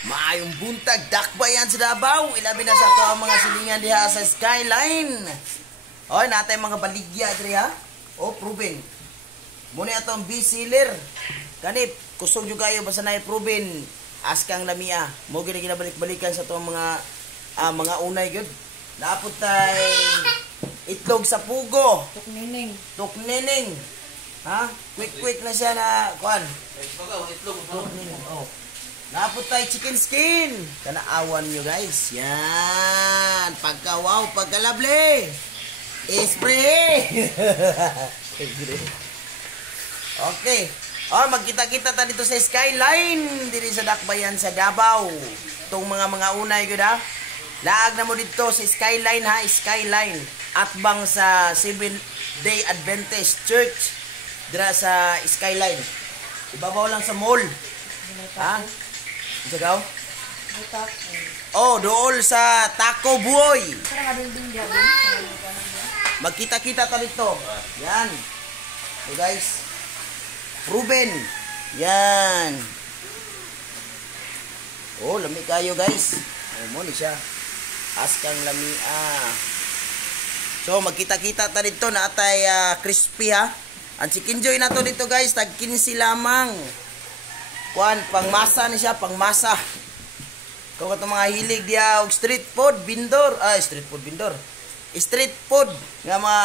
Maayong buntag, dakbayan sa Davao. Ilabi na sa to ang mga silingan diha sa skyline. Oy, natay mga baligya diri ha. O, proven. Muna atong B-sealer. Ganit, kusog yung kayo basta na proven. Askang lamia. Mo gina ginabalik-balikan sa to mga unay good. Naapot tay itlog sa pugo. Tuknining. Tuknining. Ha? Quick na siya na kuan. Itlog. Oh. Napot tayo chicken skin. Kanaawan nyo guys. Yan. Pagka wow, pagka lovely. Spray. Okay. Oh, magkita-kita ta dito sa skyline. Dito sa dakbayan sa Davao. Itong mga unay ko ha. Laag na mo dito sa skyline ha. Skyline. Atbang sa Seventh-day Adventist Church. Dira sa skyline. Ibabaw lang sa mall. Ha? Jagaw? Oh, dool sa Taco Boy. Magkita-kita ta dito. Yan. So guys. Proven. Yan. Oh, lami kayo guys. Oh, mo ni siya. Askang lamia. So, magkita-kita ta dito na atay crispy ha. Ang chicken joy na to dito guys, tag 15 lamang. Kuan, pangmasa ni siya, pangmasa. Kung ito mga hilig diya og street food vendor, street food nga mga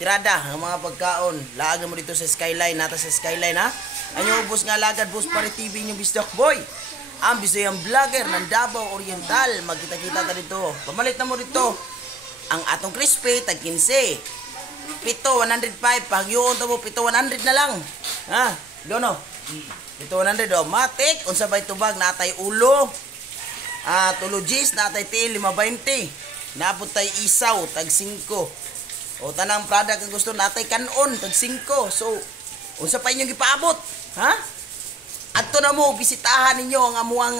tirada, nga mga pagkaon. Laag mo dito sa skyline, nata sa skyline ha. Anyo bus nga lagad, bus pare TV nyo Bisdock Boy. Ang Bisayang vlogger ng Davao Oriental. Magkita-kita ta dito. Pamalit na mo dito. Ang atong crispy, tag 15. Pito, 105. Pag yun mo, pito, 100 na lang. Ha? Dono? Pito, 100 o. Matik. Unsa bay tubag, natay ulo. Tulogis, natay til, 520. Napot tay isaw, tag 5. O tanang product ang gusto, natay kanon, tag 5. So, unsa pa inyong ipaabot? Ha? Adto na mo, bisitahan ninyo ang amuang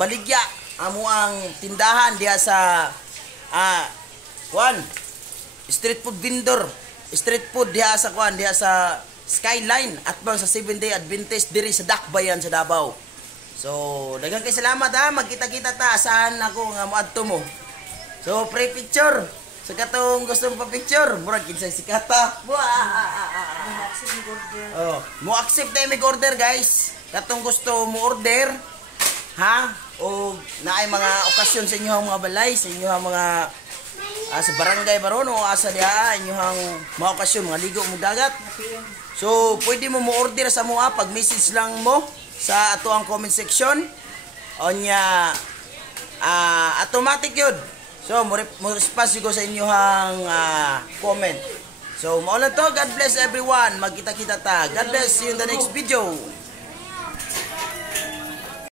baligya, amuang tindahan diya sa kuan, street food vendor, street food diya sa kuan, diya sa skyline at bang sa 7-day Adventist diri sa Dakbayan sa Davao. So, daghang kay salamat ha, magkita-kita ta saan ako nga moadto mo. So, pre-picture. Sa katong gustong pa-picture, murag kinsay si Kata. Oh, mo accept na may order guys. Katong gusto mo order, ha? O naay mga okasyon sa inyong mga balay, sa inyong mga sa barangay baron o asa diha inyong mga okasyon, mga ligo mo dagat. So, pwede mo order sa mo pag message lang mo sa ato ang comment section. Onya automatic yun. So, mo response ko sa inyong comment. So, maulan to. God bless everyone. Magkita-kita ta. God bless. See you in the next video.